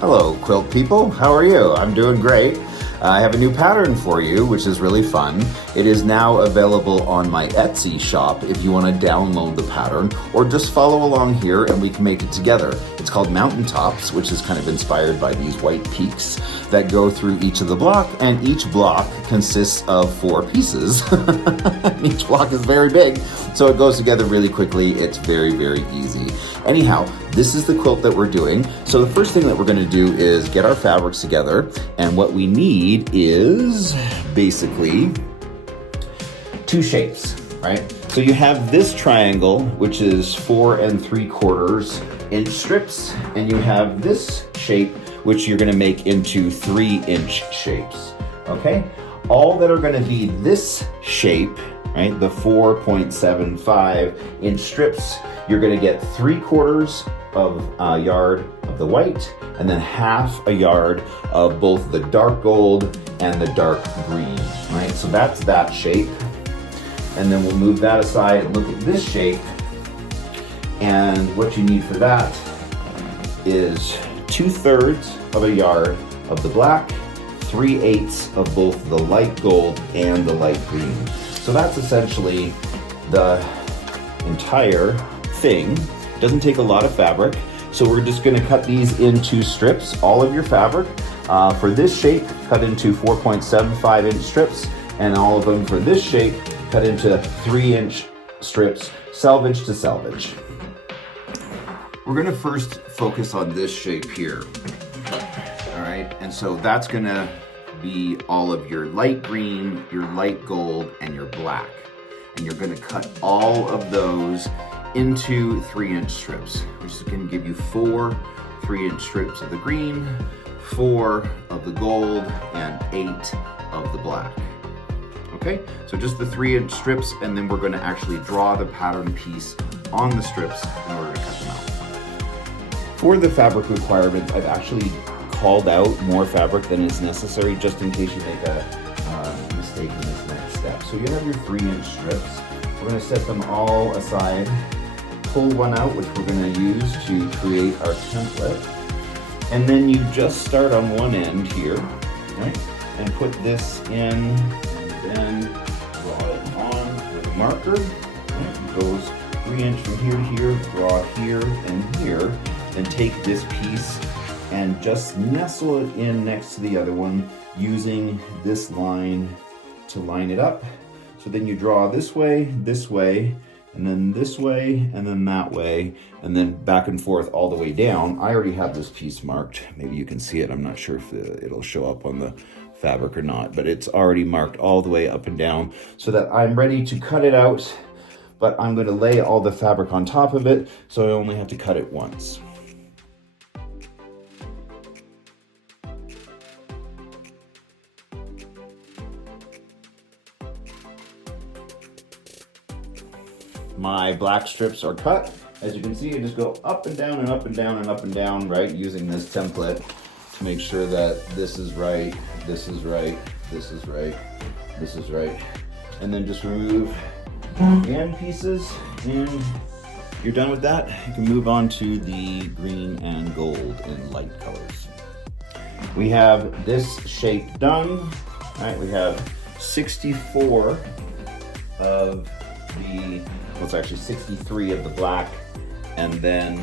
Hello, quilt people. How are you? I'm doing great. I have a new pattern for you, which is really fun. It is now available on my Etsy shop if you want to download the pattern, or just follow along here and we can make it together. It's called Mountaintops, which is kind of inspired by these white peaks that go through each of the block, and each block consists of 4 pieces. Each block is very big, so it goes together really quickly. It's very, very easy. Anyhow, this is the quilt that we're doing. So the first thing that we're going to do is get our fabrics together, and what we need is basically 2 shapes, right? So you have this triangle, which is 4 3/4 inch strips, and you have this shape, which you're going to make into 3-inch shapes, okay? All that are going to be this shape, right, the 4.75 inch strips, you're going to get 3/4 of a yard of the white, and then 1/2 yard of both the dark gold and the dark green, right? So that's that shape. And then we'll move that aside and look at this shape. And what you need for that is 2/3 of a yard of the black, 3/8 of both the light gold and the light green. So that's essentially the entire thing. Doesn't take a lot of fabric. So we're just gonna cut these into strips, all of your fabric. For this shape, cut into 4.75 inch strips, and all of them for this shape, cut into 3-inch strips, selvage to selvage. We're gonna first focus on this shape here. All right, and so that's gonna be all of your light green, your light gold, and your black. And you're gonna cut all of those into 3-inch strips, which is gonna give you 4 3-inch strips of the green, 4 of the gold, and 8 of the black. Okay, so just the 3-inch strips, and then we're gonna actually draw the pattern piece on the strips in order to cut them out. For the fabric requirements, I've actually called out more fabric than is necessary, just in case you make a mistake in this next step. So you have your 3-inch strips. We're gonna set them all aside, pull one out, which we're gonna use to create our template. And then you just start on one end here, right? And put this in, and then draw it on with a marker. Right? It goes 3-inch from here to here, draw here and here, and take this piece and just nestle it in next to the other one using this line to line it up. So then you draw this way, and then this way, and then that way, and then back and forth all the way down. I already have this piece marked. Maybe you can see it. I'm not sure if it'll show up on the fabric or not, but it's already marked all the way up and down so that I'm ready to cut it out, but I'm gonna lay all the fabric on top of it, so I only have to cut it once. My black strips are cut. As you can see, I just go up and down and up and down and up and down, right, using this template to make sure that this is right, this is right, this is right, this is right. And then just remove the end pieces, and you're done with that. You can move on to the green and gold in light colors. We have this shape done. All right, we have 64 of the, well, it's actually 63 of the black, and then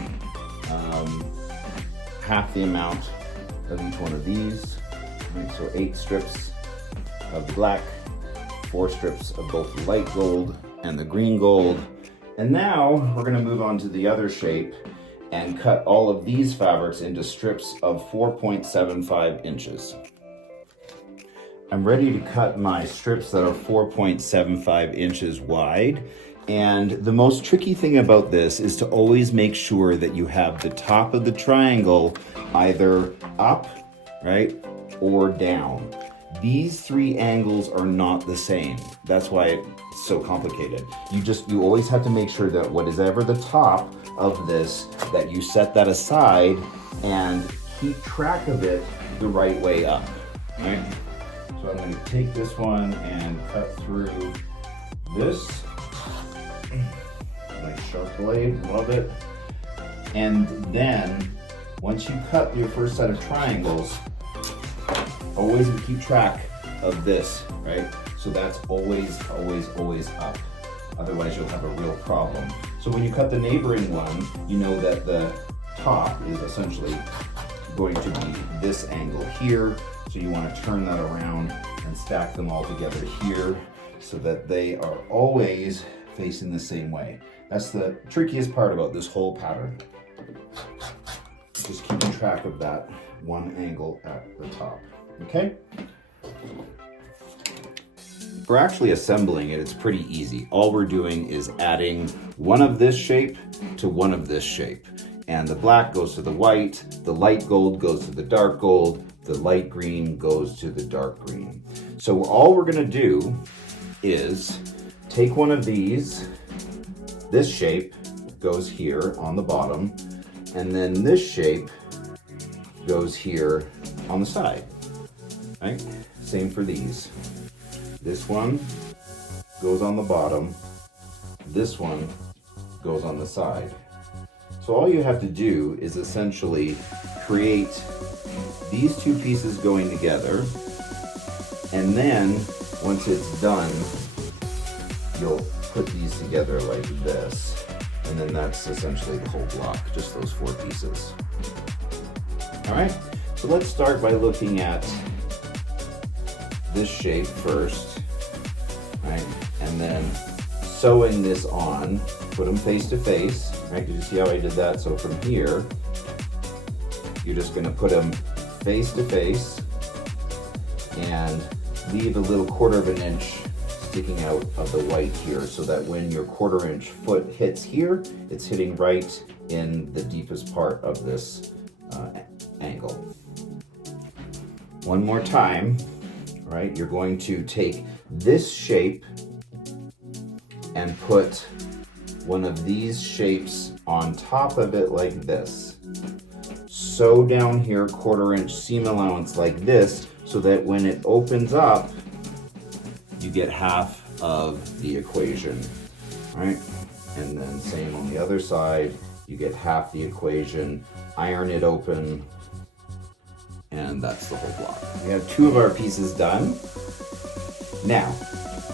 half the amount of each one of these. Right, so 8 strips of the black, 4 strips of both the light gold and the green gold. And now we're gonna move on to the other shape and cut all of these fabrics into strips of 4.75 inches. I'm ready to cut my strips that are 4.75 inches wide. And the most tricky thing about this is to always make sure that you have the top of the triangle either up, right, or down. These 3 angles are not the same. That's why it's so complicated. You always have to make sure that what is ever the top of this, that you set that aside and keep track of it the right way up, right? So I'm gonna take this one and cut through this. Nice sharp blade, love it. And then once you cut your first set of triangles, always keep track of this, right? So that's always, always, always up. Otherwise you'll have a real problem. So when you cut the neighboring one, you know that the top is essentially going to be this angle here. So you want to turn that around and stack them all together here so that they are always facing the same way. That's the trickiest part about this whole pattern. Just keeping track of that one angle at the top, okay? For actually assembling it, it's pretty easy. All we're doing is adding one of this shape to one of this shape. And the black goes to the white, the light gold goes to the dark gold, the light green goes to the dark green. So all we're gonna do is take one of these, this shape goes here on the bottom, and then this shape goes here on the side, right? Same for these. This one goes on the bottom, this one goes on the side. So all you have to do is essentially create these two pieces going together, and then once it's done, you'll put these together like this, and then that's essentially the whole block, just those four pieces. All right, so let's start by looking at this shape first, right? And then sewing this on, put them face to face, right? Did you see how I did that? So from here, you're just gonna put them face to face and leave a little 1/4 inch sticking out of the white here so that when your 1/4 inch foot hits here, it's hitting right in the deepest part of this angle. One more time, right? You're going to take this shape and put one of these shapes on top of it like this. Sew down here 1/4 inch seam allowance like this so that when it opens up, you get half of the equation, right? And then same on the other side, you get half the equation, iron it open, and that's the whole block. We have two of our pieces done. Now,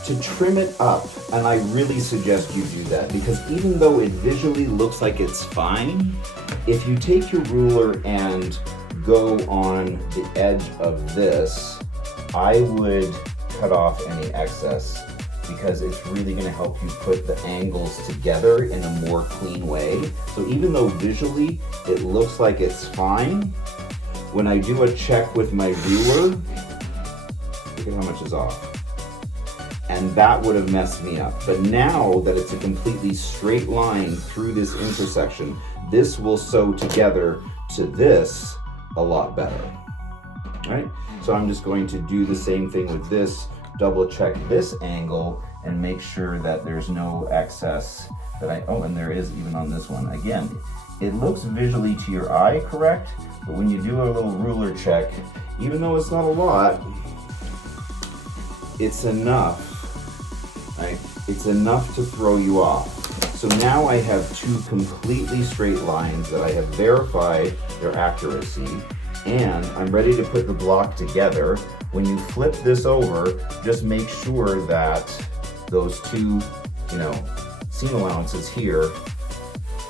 to trim it up, and I really suggest you do that because even though it visually looks like it's fine, if you take your ruler and go on the edge of this, I would cut off any excess because it's really going to help you put the angles together in a more clean way. So even though visually it looks like it's fine, when I do a check with my ruler, look at how much is off. And that would have messed me up. But now that it's a completely straight line through this intersection, this will sew together to this a lot better, right? So I'm just going to do the same thing with this, double check this angle and make sure that there's no excess that oh, and there is even on this one. Again, it looks visually to your eye correct, but when you do a little ruler check, even though it's not a lot, it's enough, right? It's enough to throw you off. So now I have two completely straight lines that I have verified their accuracy, and I'm ready to put the block together. When you flip this over, just make sure that those two, seam allowances here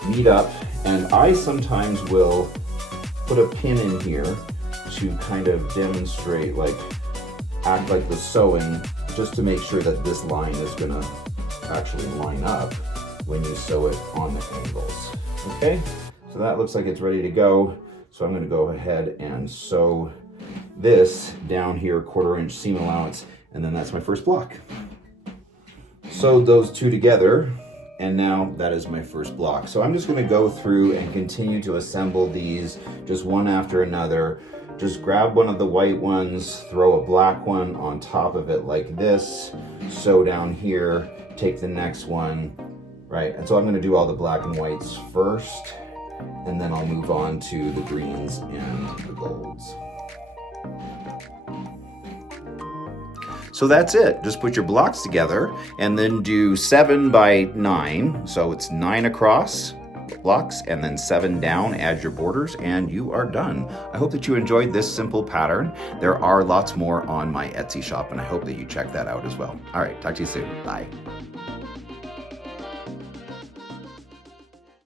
meet up, and I sometimes will put a pin in here to kind of demonstrate, act like the sewing, just to make sure that this line is gonna actually line up when you sew it on the angles. Okay, so that looks like it's ready to go. So I'm gonna go ahead and sew this down here, 1/4 inch seam allowance, and then that's my first block. Sewed those two together, and now that is my first block. So I'm just gonna go through and continue to assemble these just one after another. Just grab one of the white ones, throw a black one on top of it like this, sew down here, take the next one, right? And so I'm gonna do all the black and whites first, and then I'll move on to the greens and the golds. So that's it. Just put your blocks together and then do 7 by 9. So it's 9 across blocks and then 7 down, add your borders, and you are done. I hope that you enjoyed this simple pattern. There are lots more on my Etsy shop, and I hope that you check that out as well. All right, talk to you soon. Bye.